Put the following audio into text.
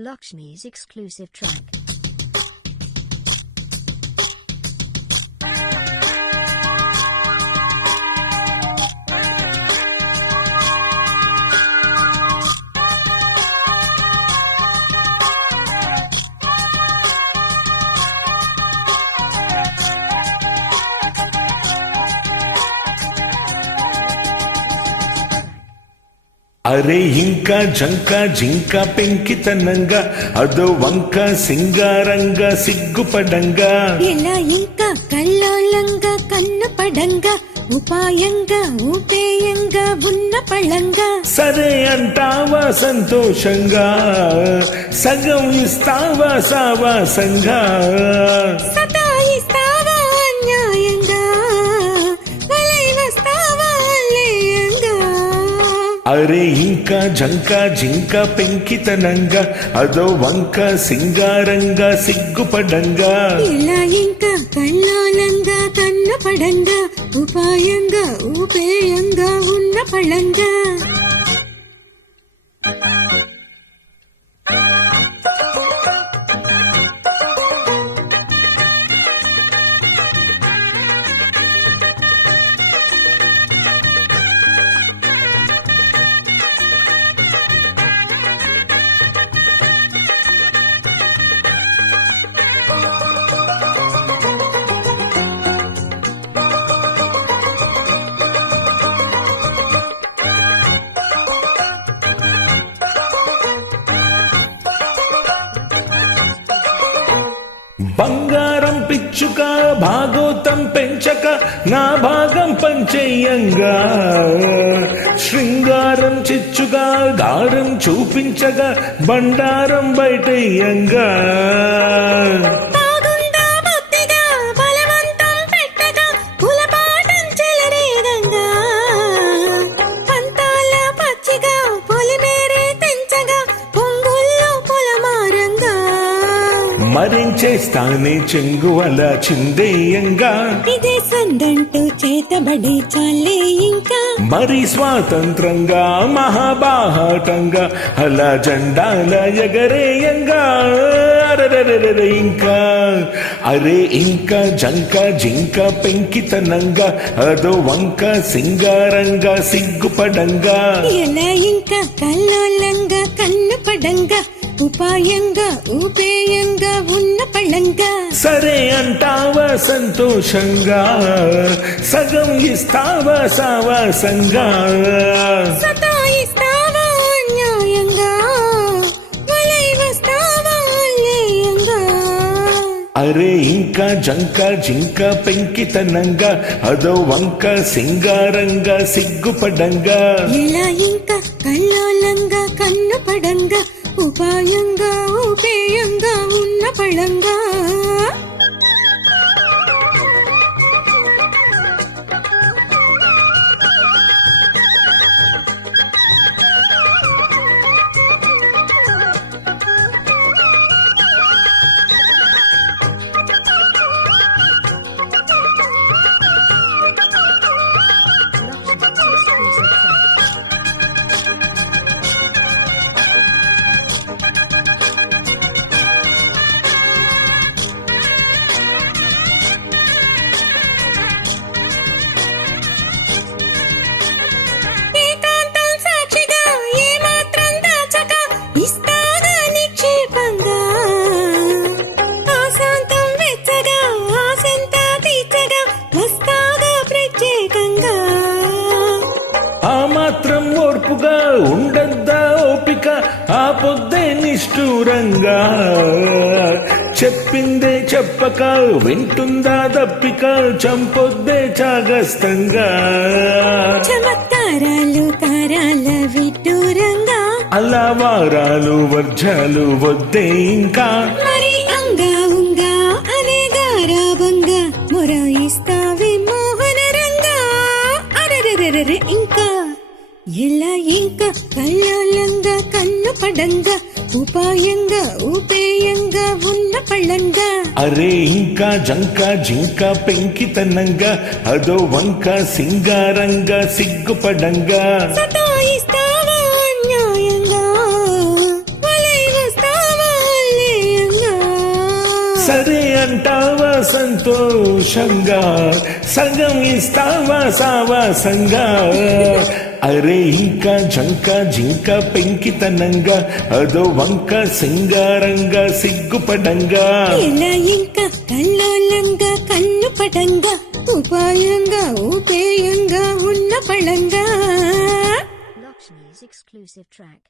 Lakshmi's exclusive track. అరే ఇంకా జంక జింక పెంకితనంగా అదో వంక సింగారంగా సిగ్గుపడంగా ఇలా ఇంకా కల్లోలంగా కన్నుపడంగా ఉపాయంగా ఉపేయంగా ఉన్న పళంగా సరే అంటావా సంతోషంగా సగం ఇస్తావా సావాసంగా సతాయిస్తావా అన్యాయంగా వలై వస్తావా అల్లేయంగా అరే ఇంకా జంక జింక పెంకితనంగా అదో వంక సింగారంగా సిగ్గుపడంగా ఇలా ఇంకా కల్లోలంగా కన్నుపడంగా ఉపాయంగా ఉపేయంగా ఉన్న పళంగా బంగారం పిచ్చుక భాగోతం పెంచక నా భాగం పంచేయంగా శృంగారం చిచ్చుగా గారం చూపించగా బండారం బయటయ్యంగా బాగుందా బొత్తిగా బలవంతం పెట్టగా పులపాటం చెలరేగంగా పంతాల పచ్చిగా పొలిమేరే తెంచగా పొంగుల్లో పొలమారంగా మరించేస్తానే చెంగువల చిందేయంగా ఇదే సందంటూ చేతబడి చాలే ఇంకా మరి స్వాతంత్రంగా మహాబాహాటంగా అలా జెండాల ఎగరేయంగా అరెరెరెరె ఇంకా అరే ఇంకా జంక జింక పెంకితనంగా అదో వంక సింగారంగా సిగ్గుపడంగా ఎలా ఇంకా కల్లోలంగా కన్నుపడంగా ఉపాయంగా ఉపేయంగా ఉన్న పళంగా సరే అంటావా సంతోషంగా సగం ఇస్తావా సావాసంగా సతాయిస్తావా అన్యాయంగా వలై వస్తావా అల్లేయంగా అరే ఇంకా జంక జింక పెంకితనంగా అదో వంక సింగారంగా సిగ్గుపడంగా ఇలా ఇంకా కల్లోలంగా కన్నుపడంగా ఉపాయంగా ఉపేయంగా ఉన్న పళంగా ఏకాంతం సాక్షిగా ఏమాత్రం దాచక ఇస్తాగా నిక్షేపంగా ఆశాంతం వెచ్చగా ఆశంతా తీర్చగా వస్తాగా ప్రత్యేకంగా ఆ మాత్రం ఓర్పుగా ఉండద్దా ఓపిక ఆ పొద్దే నిష్ఠూరంగా చెప్పిందే చెప్పక వింటుందా దప్పిక చంపొద్దే చాగస్తంగా చమత్కారాలు కారాల విడ్డూరంగా అలా వారాలు వర్జాలు వద్దే ఇంకా మరి అంగా ఉంగా అనే గారాబంగా మొరాయిస్తావే మోహనరంగా అరెరెరెరె ఇంకా ఎలా ఇంకా కల్లోలంగా కన్నుపడంగా ఉపాయంగా ఉపేయంగా ఉన్న పళంగా అరే ఇంకా జంక జింక పెంకితనంగా అదో వంక సింగారంగా సిగ్గుపడంగా సతాయిస్తావా అన్యాయంగా వలై వస్తావా సరే అంటావా సంతోషంగా, సగం ఇస్తావా సావాసంగా. అరే ఇంకా జంక జింక పెంకితనంగా, అదో వంక సింగారంగా సిగ్గుపడంగా. ఇలా ఇంకా కల్లోలంగా కన్ను పడంగా, ఉపాయంగా ఉపేయంగా ఉన్న పడంగా. Lakshmi's exclusive track.